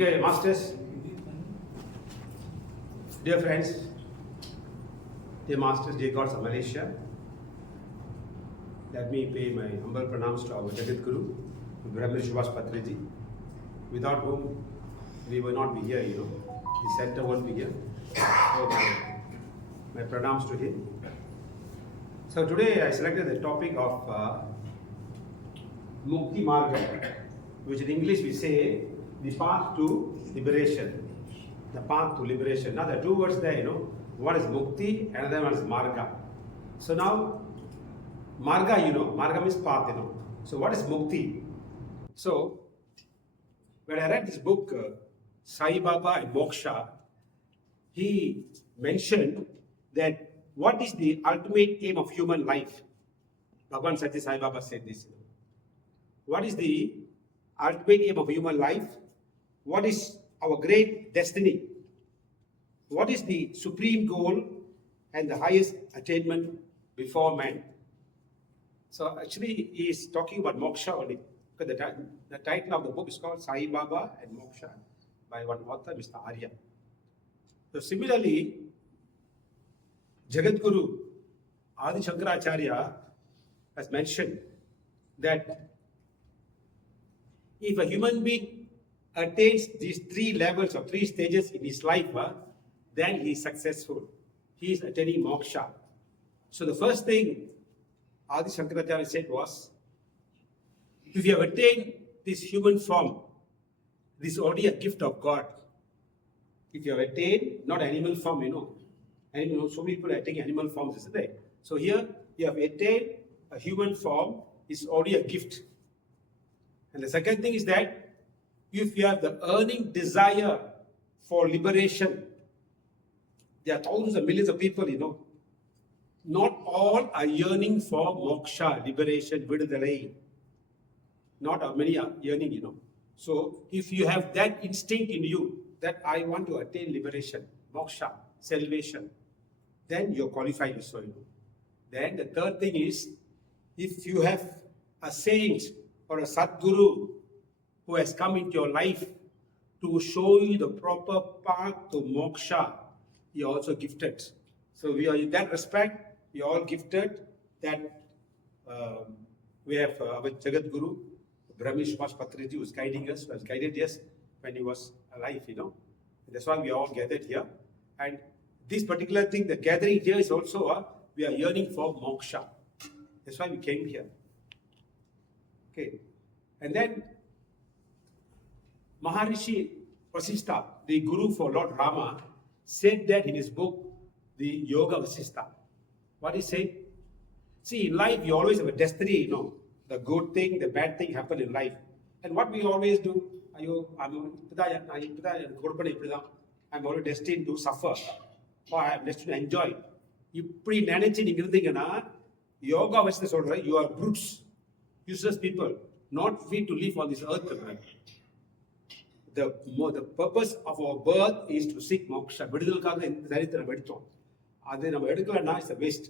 Okay, masters, dear friends, dear masters, dear gods of Malaysia, let me pay my humble pranams to our Jagat Guru, Brahmin Subhash Patriji, without whom we will not be here, The center won't be here. So my pranams to him. So today I selected the topic of Mukti Marga, which in English we say the path to liberation. The path to liberation. Now there are two words there, One is Mukti, another one is Marga. So now, Marga, Marga means path, So what is Mukti? So, when I read this book, Sai Baba and Moksha, he mentioned that what is the ultimate aim of human life? Bhagwan Satya Sai Baba said this. What is the ultimate aim of human life? What is our great destiny? What is the supreme goal and the highest attainment before man? So actually he is talking about moksha only. Because the title of the book is called Sai Baba and Moksha by one author, Mr. Arya. So similarly, Jagat Guru Adi Shankaracharya has mentioned that if a human being attains these three levels or three stages in his life, then he is successful. He is attaining moksha. So the first thing Adi Shankaracharya said was, if you have attained this human form, this is already a gift of God. If you have attained, not animal form, so many people are attaining animal forms, isn't it? So here, you have attained a human form, is already a gift. And the second thing is that, if you have the earning desire for liberation, there are thousands of millions of people, Not all are yearning for moksha, liberation, vidudalai. Not many are yearning, So, if you have that instinct in you, that I want to attain liberation, moksha, salvation, then you're qualified also, Then the third thing is, if you have a saint or a Sadguru who has come into your life to show you the proper path to moksha, you're also gifted. So we are in that respect, we are all gifted that we have our Jagat Guru, Brahmin Subhash Patriji, who is guiding us, who has guided us when he was alive, That's why we are all gathered here. And this particular thing, the gathering here is also, we are yearning for moksha. That's why we came here. Okay. And then, Maharishi Vasistha, the guru for Lord Rama, said that in his book, the Yoga Vasistha. What he said? See, in life, you always have a destiny, The good thing, the bad thing happen in life. And what we always do, I'm always destined to suffer. Or I'm destined to enjoy. இப்படி நினைச்சு நீங்க இருந்தீங்கன்னா யோகா வச்சு சொல்றேன், you are brutes, useless people, not fit to live on this earth. The purpose of our birth is to seek moksha. விடுதலுக்காக இந்த சரித்திரம் எடுத்தோம். அது நம்ம எடுக்கலன்னா it's a waste.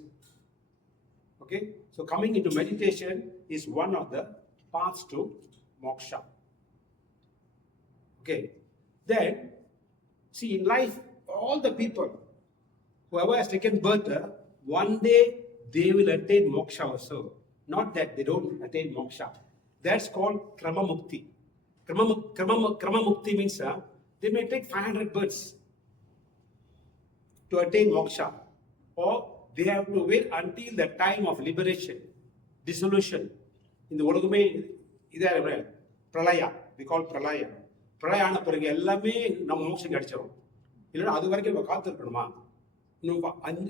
Okay? So coming into meditation is one of the paths to moksha. Okay? Then, see, in life, all the people, whoever has taken birth, one day they will attain moksha also. Not that they don't attain moksha. That's called Krama Mukti. Krama Mukti means they may take 500 births to attain moksha. Or they have to wait until the time of liberation, dissolution. In the Ulagame, Pralaya, we call Pralaya. Pralaya ana பிறகு எல்லாமே நம்ம மோட்சம் கிடைச்சிரும். இல்லைன்னா அது வரைக்கும் நம்ம காத்திருக்கணுமா? இன்னும்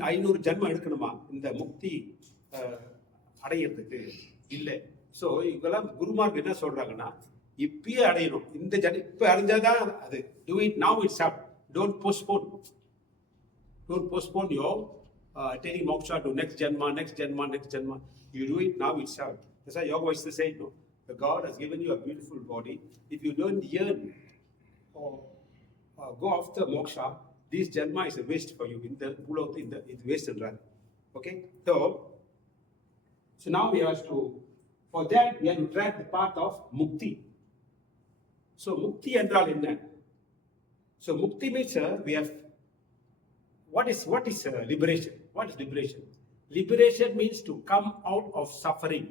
500 ஜென்மம் எடுக்கணுமா இந்த முக்தி அடையிறதுக்கு? இல்லை. ஸோ இவெல்லாம் குருமார்க்கு என்ன சொல்றாங்கன்னா, இப்பயே அடையணும். இந்த இப்போ அடைஞ்சாதான் அது. Do it now itself. Don't postpone. Don't postpone your attaining moksha to next janma. You do it now itself. That's why Yoga was saying, the God has given you a beautiful body. If you don't yearn or go after moksha, this janma is a waste for you. It's waste and run. Okay? So now we have to, for that we have to track the path of mukti. So mukti என்றால் என்ன? So mukti means we have, what is liberation? What is liberation? Liberation means to come out of suffering.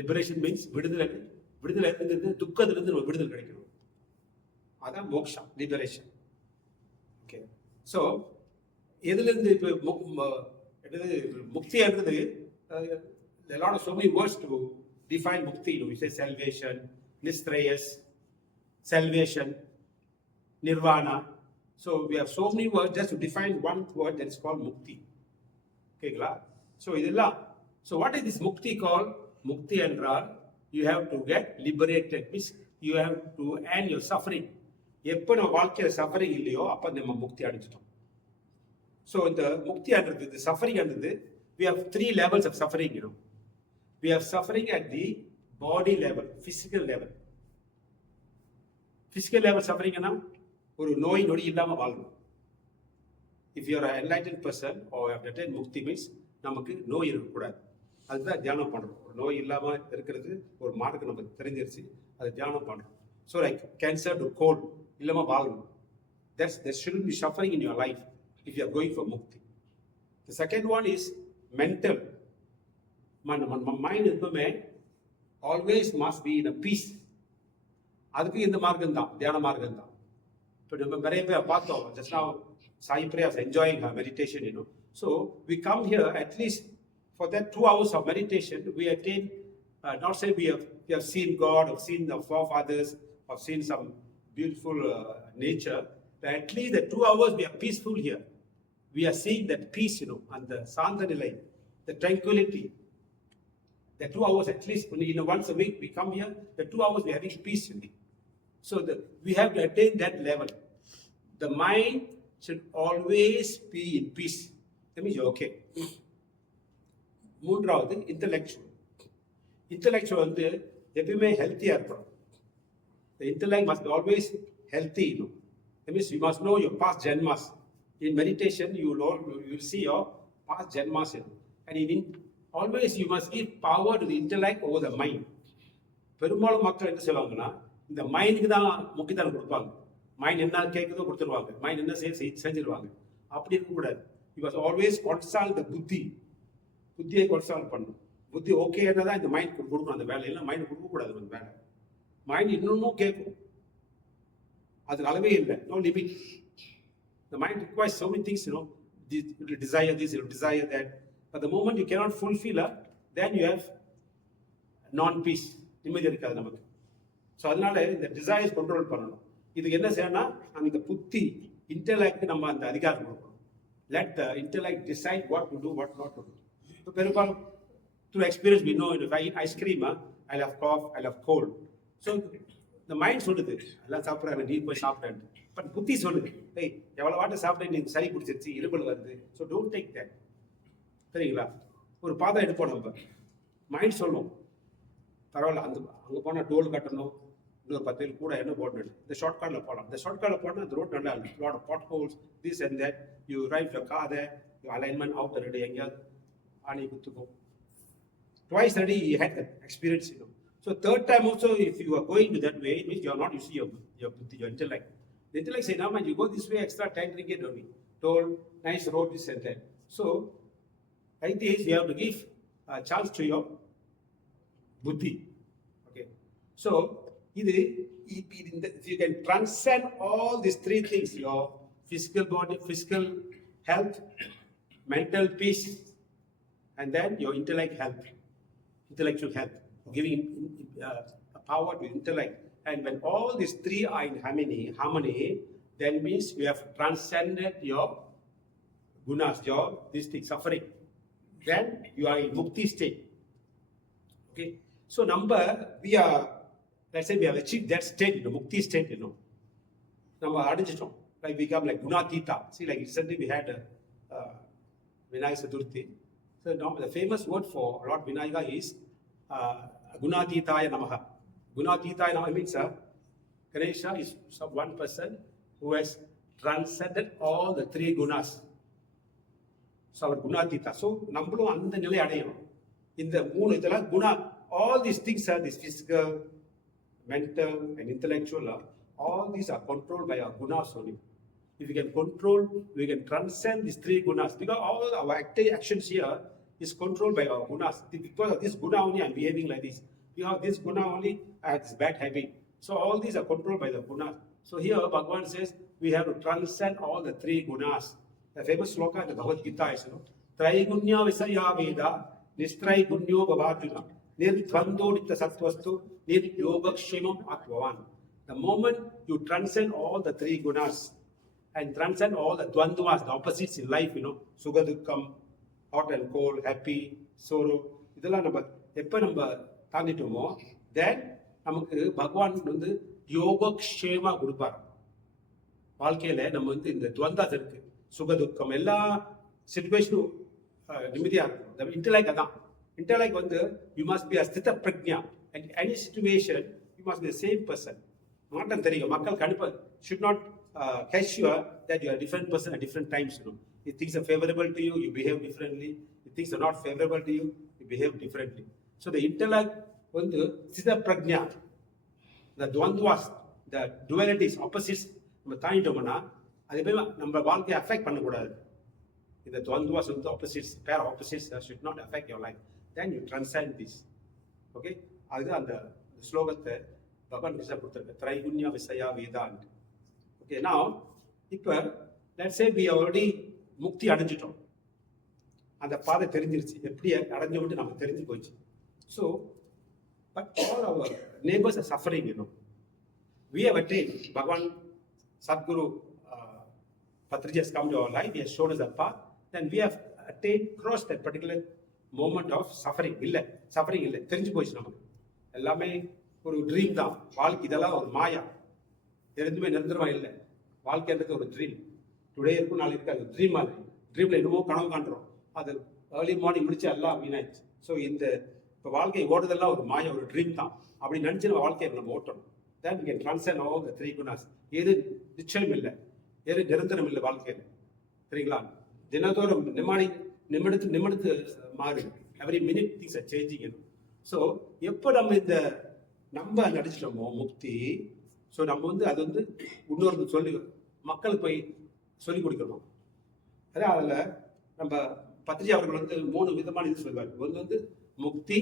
Liberation means விடுதலை துக்கத்திலிருந்து நம்ம விடுதலை கிடைக்கணும். அதான் moksha, liberation. Okay. So எதிலிருந்து இப்போ முக்தி என்றது a lot of so many words to define mukti. We say salvation, nisrayas, salvation, nirvana. So we have so many words just to define one word that is called mukti. Okay, so idella. So what is this mukti called? Mukti என்றால் you have to get liberated, means you have to end your suffering. எப்போ நம்ம வாழ்க்கையில் suffering இல்லையோ அப்போ நம்ம முக்தி அடைஞ்சிட்டோம். So இந்த முக்தி அடைறது, இந்த suffering அடைறது, we have 3 levels of suffering, you know. We have suffering at the body level, physical level. Physical level suffering என்ன? ஒரு நோய் நொடி இல்லாமல் வாழணும். If you are an enlightened person or have attained mukti means நமக்கு நோய் இருக்கக்கூடாது. அதுதான் தியானம் பண்ணுறோம். ஒரு நோய் இல்லாமல் இருக்கிறது ஒரு மார்க்கம் நமக்கு தெரிஞ்சிருச்சு, அது தியானம் பண்ணுறோம். So like cancer to cold இல்லாமல் வாழணும். There shouldn't be suffering in your life if you are going for mukti. The second one is mental. Mind எப்பவுமே always must be in a peace. அதுக்கு இந்த மார்க்கம் தான், தியான மார்க்கம் தான். இப்போ நம்ம நிறைய பேர் பார்த்தோம், just now Sai Priya is enjoying her meditation, you know. So we come here at least for that 2 hours of meditation. We attain, not say we have seen God, or seen the forefathers, or seen some beautiful nature. But at least the 2 hours we are peaceful here. We are seeing that peace, you know, and the Santanilai, the tranquility. The 2 hours at least, once a week we come here, the 2 hours we are having peace in it. So we have to attain that level. The mind should always be in peace. That means you're okay. மூன்றாவது intellectual. Intellectual வந்து எப்பயுமே ஹெல்த்தியாக இருக்கணும். The intellect must be always healthy, you know. That means you must know your past janmas. In meditation, you will see your past janmas, you know. And always you must give power to the intellect over the mind. பெரும்பாலும் மக்கள் என்ன சொல்லுவாங்கன்னா, இந்த மைண்டுக்கு தான் முக்கியத்துவம் கொடுப்பாங்க. Mind என்ன கேட்குதோ கொடுத்துருவாங்க, மைண்ட் என்ன செஞ்சிருவாங்க. அப்படி இருக்கக்கூடாது. யூ மஸ்ட் ஆல்வேஸ் கன்சல்ட் த புத்தியை கன்சல்ட் பண்ணணும். புத்தி ஓகே என்ன தான் இந்த மைண்ட் கொடுக்கணும் அந்த வேலை, இல்லை மைண்ட் கொடுக்கக்கூடாது அந்த வேலை. மைண்ட் இன்னமும் கேட்கும், அதுக்கு அளவே இல்லை, no limit. The mind requires so many things, you know. It will desire this, it will desire that. But the moment you cannot fulfill it, then you have non-peace. நிம்மதி இருக்காது நமக்கு. ஸோ அதனால இந்த டிசைர்ஸ் கண்ட்ரோல் பண்ணணும். இதுக்கு என்ன செய்யணும்னா, அந்த புத்தி இன்டெலெக்ட் நம்ம அந்த அதிகாரம் கொடுக்கணும். Let the intellect decide what to do, what not to do. இப்போ பெரும்பாலும் through experience we know, if I eat ice cream, I'll have cough, I'll have cold. So the mind சொல்லுது, எல்லாம் சாப்பிட்றாங்க, நீ போய் சாப்பிட்டேன். பட் புத்தி சொல்லுது, ஏய் எவ்வளோ வாட்டர் சாப்பிட்டேன், நீங்க சளி பிடிச்சிருச்சு, இருமல் வருது. So don't take that. சரிங்களா? ஒரு பாதம் எடுப்போம் நம்ம, மைண்ட் சொல்லும் பரவாயில்ல, அங்கே போனால் டோல் கட்டணும், இன்னொரு 10 பேர் கூட என்ன போடணும், இந்த ஷார்ட் கார்டில் போகலாம். இந்த ஷார்ட் கார்டில் போனால் அந்த ரோட் நல்லா இருக்கும், lot of pot holes, this and that. You ride your car there, you alignment out ready, எங்கேயாவது ஆணி குத்துக்கும். Twice already you had that experience, you know. So third time also, if you are going to that way, it means you are not using your intellect. The intellect say, now man, you go this way, extra 10 ringgit only. Toll, nice road, this and that. So like this, you have to give a chance to your buddhi. Okay. So if you can transcend all these 3 things, your physical body, physical health, mental peace, and then your intellectual health, giving power to intellect. And when all these 3 are in harmony, then means you have transcended your gunas, this thing, suffering. Then you are in mukti state. Okay. So let's say we have achieved that state, the mukti state, you know. Number adichitom, like become like gunatita. See, like recently we had Vinayaka Chaturthi. So now the famous word for Lord Vinayaka is Gunatitaya Namaha. Gunatitaya Namaha means Ganesha is one person who has transcended all the 3 gunas. So our Gunatita. So நம்மளும் அந்த நிலை அடையணும். இந்த 3 இதெல்லாம் Guna, all these things are this physical, mental and intellectual, all these are controlled by our gunas only. If we can control, we can transcend these three gunas, because all our actions here is controlled by our gunas. Because of this guna only, I'm behaving like this. Because of this guna only, I have this bad habit. So all these are controlled by the gunas. So here, Bhagavan says, we have to transcend all the three gunas. The famous sloka in the Bhagavad Gita is, Traigunya Visaya Veda, Nistrai Gunyo Bhavarjuna, Nirthvando Nitya Sattvastu, Nir Yogakshemam Atvavan. The moment you transcend all the three gunas and transcend all the dvandvas, the opposites in life, Sukha Dukkam, hot and cold, happy, sorrow, இதெல்லாம் நம்ம எப்போ நம்ம தாண்டிட்டோமோ, then நமக்கு பகவான் யோகக்ஷேமா கொடுப்பார். வாழ்க்கையில நம்ம இந்த துவந்தாஸ் இருக்கு, சுக துக்கம் எல்லா சிச்சுவேஷனும் நிம்மதியா இருக்கும். The intellect அதான். Intellect you must be a ஸ்தித Pragya. And any situation, you must be the same person. மாற்றம் தெரியும். மக்கள் கண்டிப்பா should not catch you that you are a different person at different times. If things are favorable to you, you behave differently. If things are not favorable to you, you behave differently. So the intellect, Siddha Prajna, the dvandvas, the dualities, opposites, நம்ம தாண்டிட்டோம்னா அதே போய் நம்ம வாழ்க்கையை affect பண்ணக்கூடாது. இந்த dvandvas, the opposites, pair of opposites should not affect your life. Then you transcend this. Okay? அதுதான் அந்த ஸ்லோகத்தை பகவான் கிருஷ்ணா கொடுத்துருக்க, திரைகுண்யா விசயா வேதாண்ட். Okay, now, இப்போ let's say we already முக்தி அடைஞ்சிட்டோம், அந்த பாதை தெரிஞ்சிருச்சு, எப்படி அடைஞ்சோம்னு நமக்கு தெரிஞ்சு போச்சு. So, but all our neighbors are suffering, We have attained, Bhagavan, Sadguru, Patriji has come to our life, he has shown us the path, then we have attained, crossed that particular moment of suffering. Suffering இல்லை, தெரிஞ்சு போச்சு நமக்கு. எல்லாமே ஒரு dream தான். வாழ்க்கை இதெல்லாம் ஒரு மாயா, எதுவுமே நிரந்தரமா இல்லை. வாழ்க்கைன்றது ஒரு ட்ரீம். டுடே இருக்கும், நாளைக்கு இருக்காது. ட்ரீம் மாதிரி. ட்ரீம்ல என்னமோ கனவு காண்றோம், அது ஏர்லி மார்னிங் முடிச்சு எல்லாம் வீணாயிடுச்சு. ஸோ இப்போ வாழ்க்கை ஓடுதெல்லாம் ஒரு மாயா, ஒரு ட்ரீம் தான். அப்படி நினச்சி நம்ம வாழ்க்கையை நம்ம ஓட்டணும். Then we can transcend all the three gunas. எது நிச்சயம் இல்லை, எது நிரந்தரம் இல்லை வாழ்க்கையில், சரிங்களா? தினத்தோறும் நிமிடத்து மாறு. Every minute things are changing. So எப்போ நம்ம நடிச்சிட்டோமோ முக்தி, ஸோ நம்ம அது இன்னொருக்கு சொல்லி மக்களுக்கு போய் சொல்லிக் கொடுக்கணும். அதான் அதில் நம்ம பத்ரிஜி அவர்கள் 3 விதமான இது சொல்வார். ஒன்று முக்தி,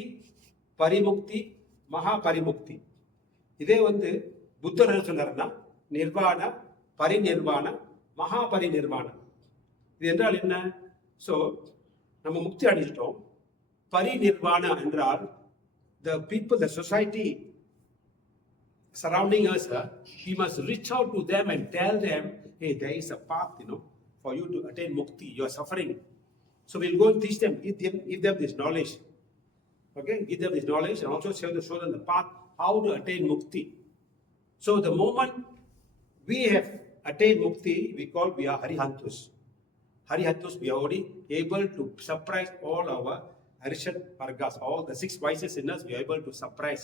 பரிமுக்தி, மகா பரிமுக்தி. இதே புத்தர் என்ன சொன்னார்னா நிர்வாண, பரிநிர்வாண, மகா பரிநிர்வாணம். இது என்றால் என்ன? ஸோ நம்ம முக்தி அடைஞ்சிட்டோம். பரிநிர்வாண என்றால் the people, the society surrounding us, we must reach out to them and tell them, hey, there is a path, for you to attain mukti. You are suffering. So we'll go and teach them, give them this knowledge. Okay, give them this knowledge and also show them the path, how to attain mukti. So the moment we have attained mukti, we are Harihantus. Harihantus, we are already able to suppress all our Harishat Margas, all the 6 vices in us, we are able to suppress.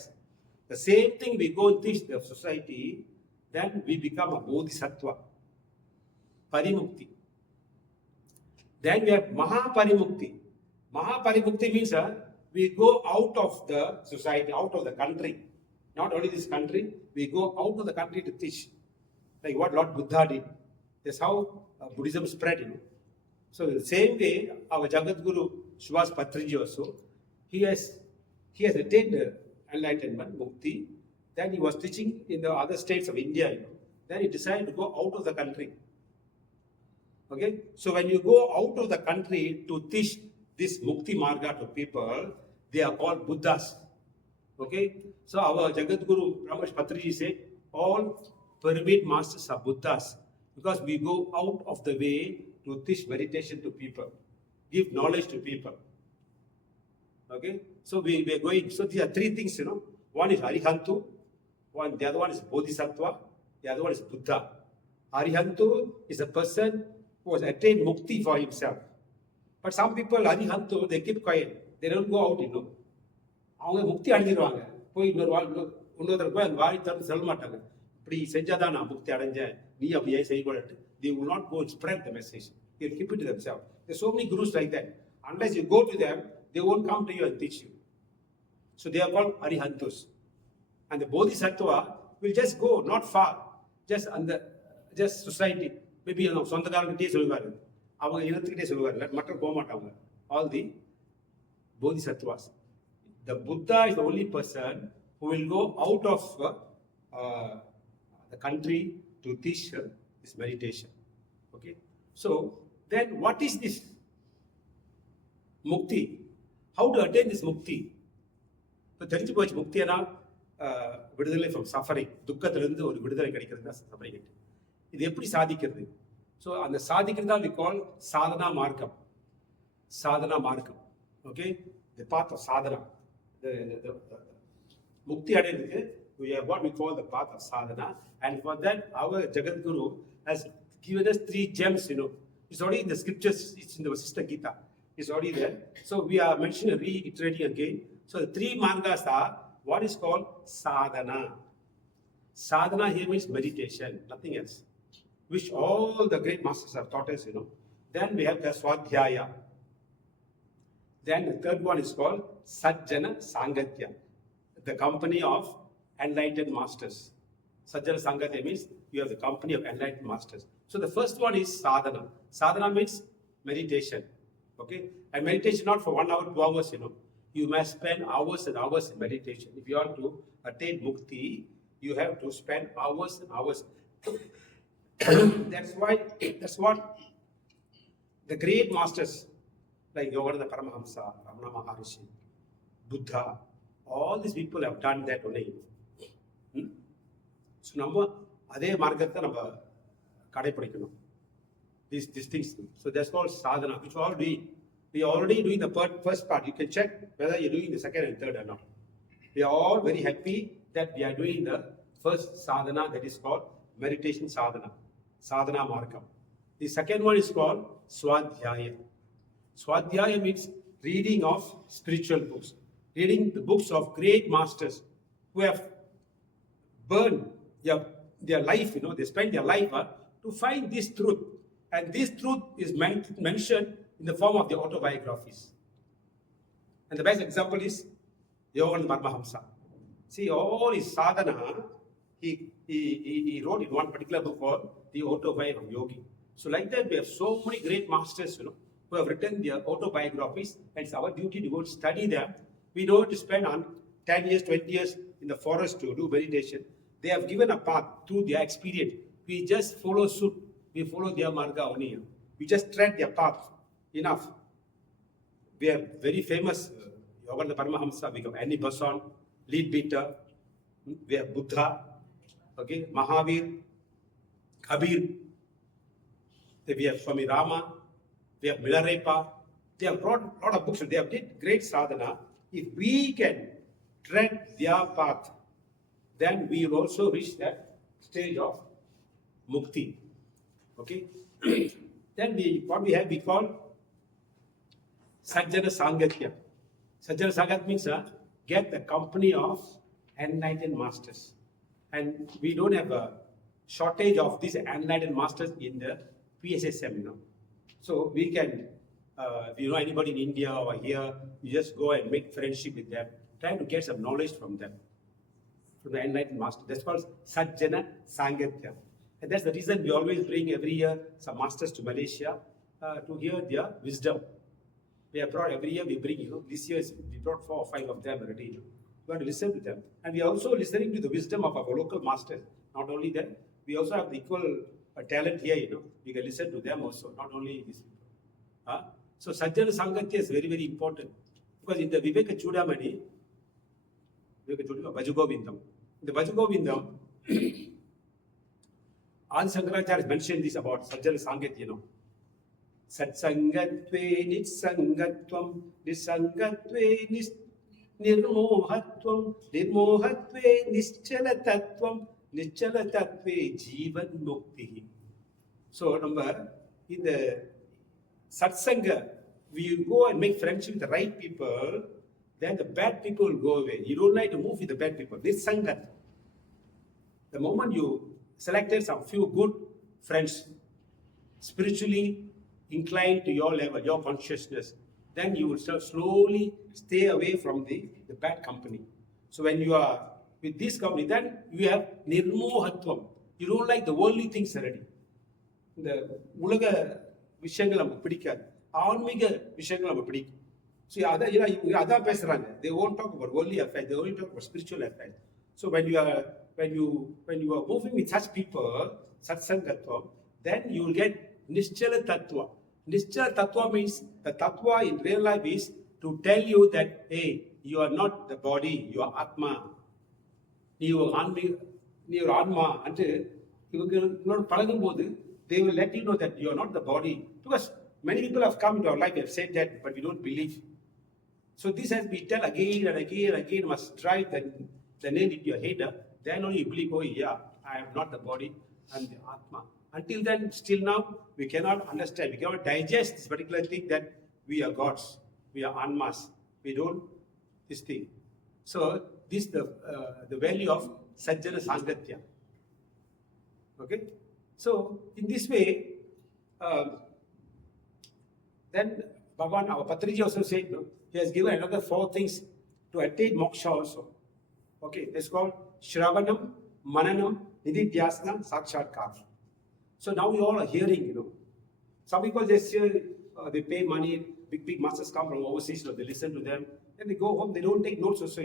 The same thing we go and teach the society, then we become a Bodhisattva. Parimukti. Then we have Mahaparimukti. Mahaparimukti means we go out of the society, out of the country. Not only this country, we go out of the country to teach. Like what Lord Buddha did. That's how Buddhism spread, So in the same way, our Jagat Guru, Subhas Patriji also, he has attained enlightenment, mukti. Then he was teaching in the other states of India, Then he decided to go out of the country. Okay? So when you go out of the country to teach this Mukti Marga to people, they are called Buddhas. Okay? So our Jagat Guru, Ramesh Patriji said, all pyramid masters are Buddhas, because we go out of the way to teach meditation to people, give knowledge to people. Okay? So we are going, so there are 3 things, One is Arihantu, the other one is Bodhisattva, the other one is Buddha. Arihantu is a person who has attained mukti for himself. But some people, Arihantu, they keep quiet. They don't go out, அவங்க முக்தி அடைஞ்சிருவாங்க. போய் இன்னொருத்தர் போய் அந்த வாரி தரத்து சொல்ல மாட்டாங்க. இப்படி செஞ்சாதான் நான் முக்தி அடைஞ்சேன், நீ அப்படியே செய்யக்கூடாது. They will not go and spread the message. They will keep it to themselves. There are so many gurus like that. Unless you go to them, they won't come to you and teach you. So they are called Arihantus. And the Bodhisattva will just go, not far. just society, maybe சொந்தக்காரங்கிட்டே சொல்லுவாரு, அவங்க இனத்துக்கிட்டே சொல்லுவாரு, மற்ற போக மாட்டாங்க. All the bodhisattvas. The Buddha is the only person who will go out of the country to teach this meditation. Okay, so then what is this mukti? How to attain this mukti? இப்போ தெரிஞ்சு போச்சு முக்தினா விடுதலை from suffering, துக்கத்திலிருந்து ஒரு விடுதலை கிடைக்கிறது தான் suffering. இது எப்படி சாதிக்கிறது? ஸோ அந்த சாதிக்கிறது தான் we call சாதனா மார்க்கம். சாதனா மார்க்கம். Okay, the path of sadhana. The mukti அடையிறதுக்கு we have what we call the path of sadhana, and for that our Jagat Guru has given us 3 gems. It's already in the scriptures. It's in the Sister Gita. It's already there. So we are mentioning, reiterating again. So the 3 margas are what is called sadhana. Sadhana here means meditation, nothing else, which all the great masters have taught us. Then we have the swadhyaya. Then the third one is called Sajjana Sangatya, the company of enlightened masters. Sajjana Sangatya means you have the company of enlightened masters. So the first one is sadhana. Sadhana means meditation. Okay, and meditation not for 1 hour, 2 hours. You must spend hours and hours in meditation. If you want to attain mukti, you have to spend hours and hours. That's what the great masters like Yogananda Paramahamsa, Ramana Maharishi, Buddha, all these people have done that only. So நம்ம அதே மார்க்கத்தை நம்ம கடைபிடிக்கணும். These things. So that's called sadhana, which we are already doing the first part. You can check whether you're doing the second and third or not. We are all very happy that we are doing the first sadhana, that is called meditation sadhana, sadhana margam. The second one is called swadhyaya. Swadhyaya means reading of spiritual books, reading the books of great masters who have burned their life, they spend their life to find this truth. And this truth is mentioned in the form of their autobiographies. And the best example is Yogananda Paramahamsa. See, all his sadhana, he wrote in one particular book called The Autobiography of Yogi. So like that, we have so many great masters, who have written their autobiographies, and it's our duty to go and study them. We don't have to spend on 10 years, 20 years in the forest to do meditation. They have given a path through their experience. We just follow suit. We follow their marga only. We just tread their path. Enough. We have very famous Yogananda Paramahamsa, we have Annie Besant, lead beater. We have Buddha, okay, Mahavir, Kabir. We have Swami Rama. We have Milarepa. They have brought a lot of books. They have did great sadhana. If we can tread their path, then we will also reach that stage of mukti. Okay. Then we call Sajjana Sangatya. Sajjana Sangatya means get the company of enlightened masters. And we don't have a shortage of these enlightened masters in the PSSM. So we can, if you know anybody in India or here, you just go and make friendship with them, trying to get some knowledge from them, from the enlightened master. That's called Sajjana Sangatya. And that's the reason we always bring every year some masters to Malaysia to hear their wisdom. We have brought every year, we bring, this year we brought 4 or 5 of them already. We want to listen to them. And we are also listening to the wisdom of our local masters. Not only that, we also have the equal talent here, we can listen to them also, not only these people. So Sajjana Sangatya is very, very important. Because in the Viveka Chudamani, Vajugovindam, in the Vajugovindam, Adi Shankaracharya has mentioned this about Sajjana Sangatya, Satsangatve Nitsangatvam, Nisangatve Nirmohatvam, Nirmohatve Nischalatatvam, Nischalatatve Jivan Mukti. So, number in the Satsanga, we go and make friendship with the right people, then the bad people will go away. You don't like to move with the bad people. This Sangat. The moment you selected some few good friends, spiritually inclined to your level, your consciousness, then you will slowly stay away from the bad company. So when you are with this company, then you have nirmohatvam. You don't like the worldly things already. இந்த உலக விஷயங்கள் நமக்கு பிடிக்காது, ஆன்மீக விஷயங்கள் நமக்கு பிடிக்கும். So அதான் பேசுறாங்க. They won't talk about worldly affairs. They only talk about spiritual affairs. So when you are moving with such people, satsangatvam, then you will get nischala tattva. Nischala tattva means the tattva in real life is to tell you that, hey, you are not the body, you are atma. நீ ஒரு ஆன்மா என்று இவங்களோட பழகும் போது they will let you know that you are not the body. Because many people have come into our life and have said that, but we don't believe. So this has been told again and again and again, must drive the nail into your head. Then only you believe, oh yeah, I am not the body, I am the Atma. Until then, still now, we cannot understand, we cannot digest this particular thing that we are gods, we are Anmas, we don't, this thing. So this is the value of Sajjana Sangatya. Okay? So in this way, then Bhagavan, our Patriji also said, no, he has given another 4 things to attain moksha also. Okay, it's called Shravanam, Mananam, Nididhyasana, Sakshatkar. So now we all are hearing, Some people just hear, they pay money, big masters come from overseas, they listen to them, then they go home, they don't take notes also,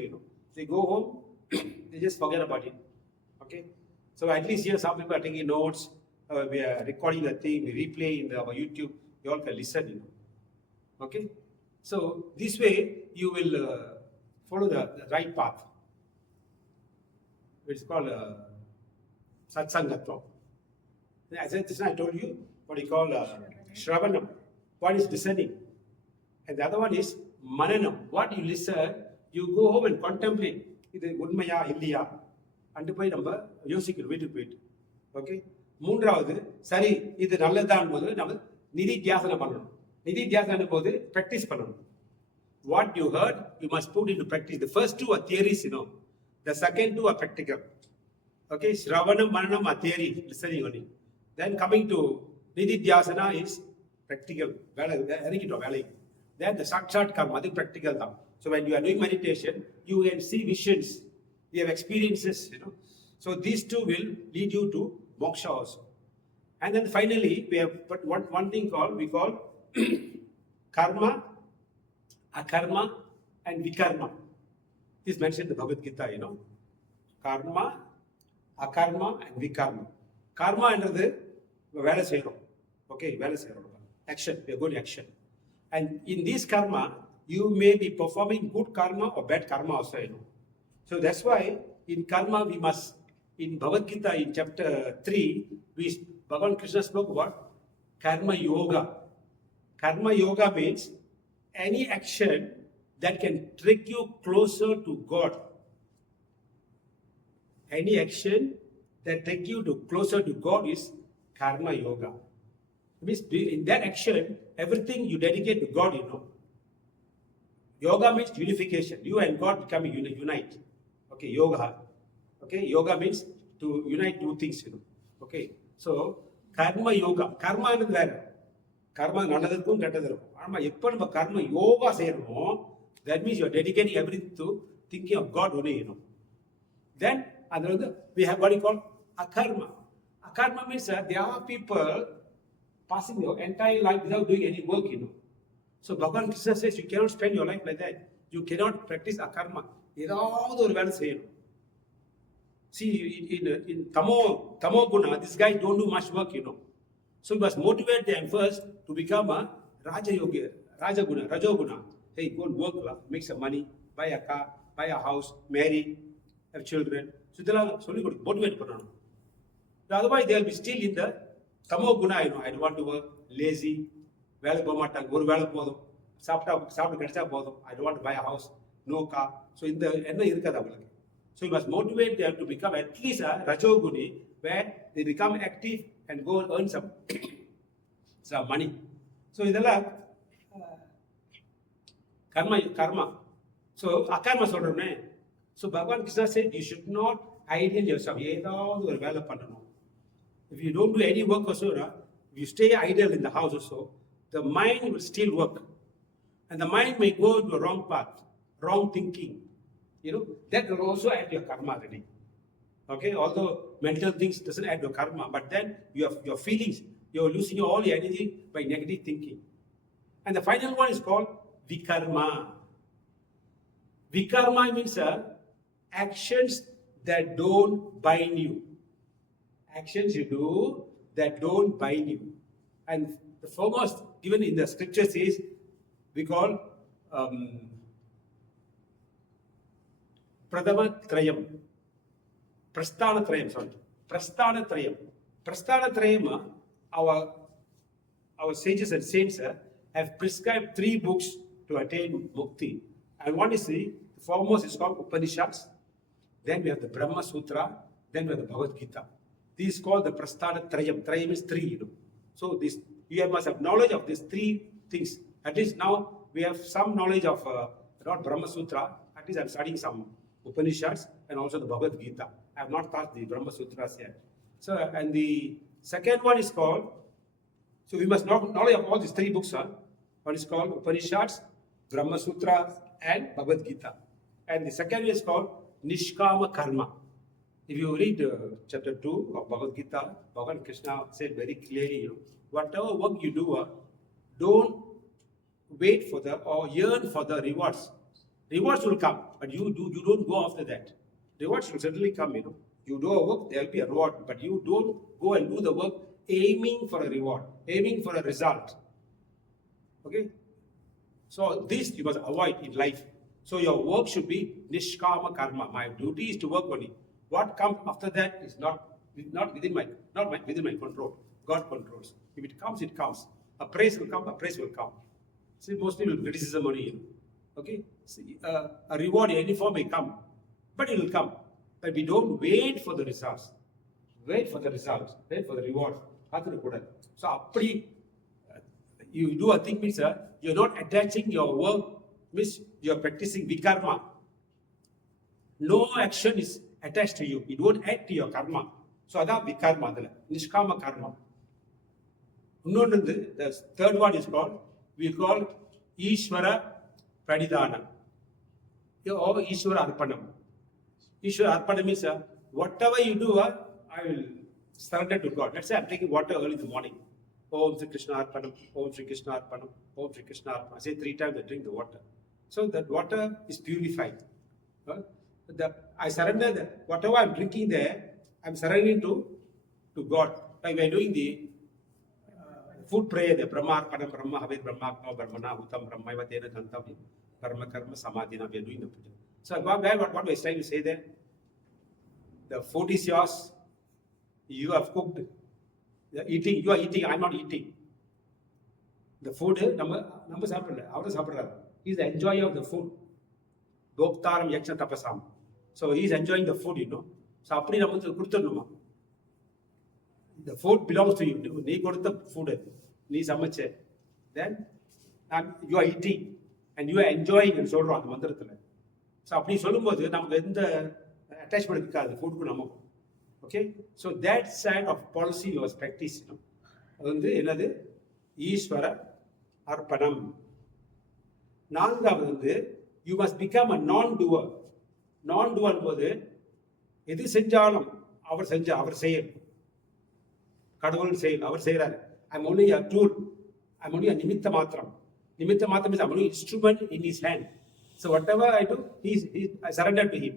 They go home, they just forget about it. Okay? So at least here some people are taking notes, we are recording the thing, we replay in our YouTube, you all can listen, Okay? So this way you will follow the right path. It's called Satsangatva. As I told you, what you call Shravanam. One is listening. And the other one is Mananam. What you listen, you go home and contemplate. இது உண்மையா இல்லையா and போய் நம்ம யோசிக்கணும் வீட்டுக்கு போயிட்டு. Okay, மூன்றாவது சரி இது நல்லதான் போது நம்ம நிதி தியாசனம் பண்ணணும். நிதி தியாசனம் போது ப்ராக்டிஸ் பண்ணணும். What you heard, you must put into practice. The first 2 are theories, The second 2 are practical. Okay, Shravanam, Mananam are theory, listening only. Then coming to Nididhyasana is practical. Then the Sakshatkar, Madi practical. So when you are doing meditation, you can see visions, you have experiences, So these 2 will lead you to moksha also. And then finally, we have put one thing we call karma, akarma, and vikarma. This is mentioned in the Bhagavad Gita, Karma, akarma, and vikarma. Karma என்றது வேலை செய்யறோம். Okay, வேலை செய்யறோம். Action, we are going action. And in this karma, you may be performing good karma or bad karma also, So that's why in karma we must, in Bhagavad Gita in chapter 3, Bhagavan Krishna spoke about karma yoga. Karma yoga means any action that can take you closer to God. Any action that takes you closer to God is karma yoga. It means in that action, everything you dedicate to God, Yoga means unification. You and God becoming unite. Okay, yoga. Okay, yoga means to unite 2 things, Okay, so karma yoga. Karma is there. Karma நல்லதற்கும் கெட்டதற்கும். ஆனா எப்ப நம்ம கர்ம yoga செய்யறோமோ, that means you are dedicating everything to thinking of God only, Then we have what you call akarma. Akarma means there are people passing their entire life without doing any work, So Bhagavan Krishna says you cannot spend your life like that. You cannot practice akarma. ஏதாவது ஒரு வேலை செய்யணும். See, in Tamo Guna, these guys don't do much work, So you must motivate them first to become a Rajaguna. Hey, go and work, make some money, buy a car, buy a house, marry, have children. So they'll motivate பண்ணணும். Otherwise they'll be still in the Tamo Guna, I don't want to work, lazy, வேலை போக மாட்டாங்க, ஒரு வேலை போதும், சாப்பிட்டு கிடைச்சா போதும், I don't want to buy a house, no car. So இந்த என்ன இருக்காது அவங்களுக்கு. So you must motivate them to become at least a Rajoguni, where they become active and go and earn some money. So இதெல்லாம் karma. So akarma சொல்றோமே. So Bhagavan Krishna said you should not idle yourself. ஏதாவது ஒரு வேலை பண்ணணும். If you don't do any work also, if you stay idle in the house also, the mind will still work. And the mind may go into a wrong path, wrong thinking. That will also add your karma already. Okay, although mental things doesn't add to karma, but then your feelings, you're losing all your energy by negative thinking. And the final one is called vikarma. Vikarma means actions that don't bind you. Actions you do that don't bind you. And the foremost given in the scriptures is we call Pradama Trayam. Prasthana Trayam, sorry. Prasthana Trayam. Prasthana Trayam, our sages and saints have prescribed 3 books to attain mukti. And one is the foremost is called Upanishads. Then we have the Brahma Sutra. Then we have the Bhagavad Gita. This is called the Prasthana Trayam. Trayam is 3, So this you must have knowledge of these 3 things. At least now we have some knowledge of not Brahma Sutra. At least I'm studying some Upanishads and also the Bhagavad Gita. I have not taught the Brahma Sutras yet. So, and the second one is called, so we must know knowledge of all these 3 books. One is called Upanishads, Brahma Sutra, and Bhagavad Gita. And the second is called Nishkama Karma. If you read chapter 2 of Bhagavad Gita, Bhagavan Krishna said very clearly, whatever work you do, don't wait for the or yearn for the rewards. Rewards will come, but you don't go after that. Rewards will certainly come, You do a work, there will be a reward, but you don't go and do the work aiming for a reward, aiming for a result. Okay? So this you must avoid in life. So your work should be nishkama karma. My duty is to work only. What comes after that is not within my control. God controls. If it comes, it comes. A praise will come, a praise will come. See, mostly with criticism only. Okay? See, a reward in any form may come, but it will come. But we don't wait for the results. Wait for the results. Wait for the reward. So, you do a thing means you're not attaching your work, means you're practicing vikarma. No action is attached to you. It won't add to your karma. So that's vikarma, nishkama karma. The third one is called, we call Ishvara Pradidhana. Or Ishvara Arpanam. Ishvara Arpanam means whatever you do, I will surrender to God. Let's say I'm taking water early in the morning. Om Sri Krishna Arpanam, Om Sri Krishna Arpanam, Om Sri Krishna Arpanam. I say 3 times I drink the water. So that water is purified. I surrender that. Whatever I'm drinking there, I'm surrendering to God. Like we're doing the food prayer, the Brahma Arpanam, Brahma Havir, Brahma Brahmana, Utam, Brahma Vatena, Tantavi, Karma Karma Samadhina, we are doing the puja. So what we're trying to say there? The food is yours. You have cooked. You are eating, I'm not eating. The food, he's the enjoyer of the food. Bhoktaram yaksha tapasam. So he's enjoying the food, So the food belongs to you. You got the food. Then you are eating and you are enjoying and so on. So attachment food. Okay, so that side of policy was practiced. Ishvara Arpanam. You must become a non-doer. Non-doer போது எது செஞ்சாலும் அவர் செயல் கடவுள் செயல் அவர் செய்கிறார். I'm only a tool. I'm only a நிமித்த மாத்திரம். நிமித்த மாத்திரம் means I'm only instrument in his hand. So whatever I do, I surrender to him.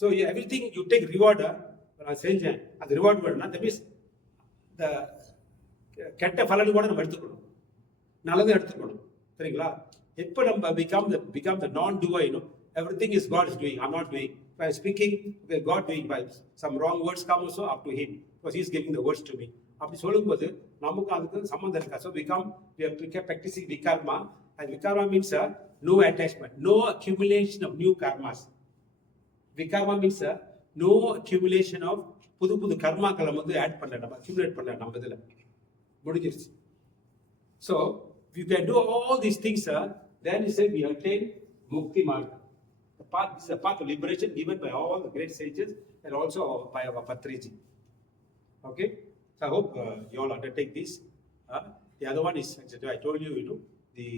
So everything you take reward. நான் செஞ்சேன் அது ரிவார்ட் வேணும்னா that means the கெட்ட பலன் கூட நம்ம எடுத்துக்கணும், நல்லதை எடுத்துக்கணும். சரிங்களா? எப்போ நம்ம become the non-doer, everything is God is doing, I'm not doing. If I'm speaking, okay, God doing, by some wrong words come also up to him because he's giving the words to me. அப்படி சொல்லும்போது நமக்கு அதுக்கு சம்மந்தம் இருக்கா? So we are practicing vikarma, and vikarma means no attachment, no accumulation of new karmas. Vikarma means no accumulation of புது கர்மாக்களை add பண்ணல, நம்ம அக்யூமுலேட் பண்ணல நம்ம இதில் முடிஞ்சிருச்சு. So if you can do all these things, then you say we attain Mukti Marga. This is a path of liberation given by all the great sages and also by our Patriji. Okay? So I hope you all undertake this. The other one is, I told you, the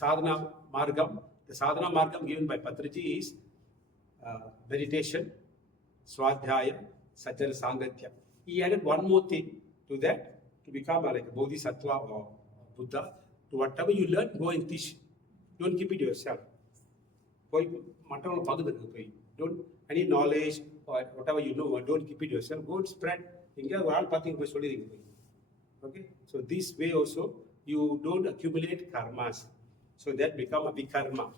sadhana margam. The sadhana margam given by Patriji is meditation, Swadhyaya, Sajjana Sangatya. He added one more thing to that to become like a Bodhisattva or Buddha. To whatever you learn, go and teach. Don't keep it yourself. Don't any knowledge or whatever you know, don't keep it yourself. Go and spread. Okay, so this way also you don't accumulate karmas, so that become a vikarma.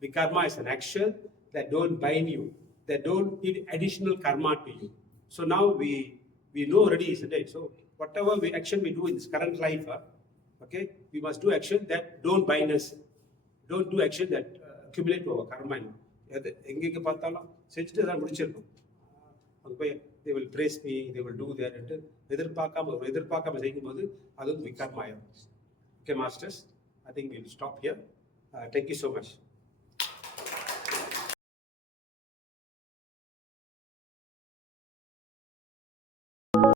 Vikarma is an action that don't bind you, that don't give additional karma to you. So now we know already, isn't it? So whatever action we do in this current life, okay, we must do action that don't bind us. Don't do action that accumulate to our karma. எங்கெங்க பார்த்தாலும் செஞ்சுட்டு தான் முடிச்சிடணும். அங்கே போய் they will praise me, they will do that. எதிர்பார்க்காம செய்யும்போது அதுவும் விகாரமாயிரும். Okay, masters, I think we'll stop here. Thank you so much.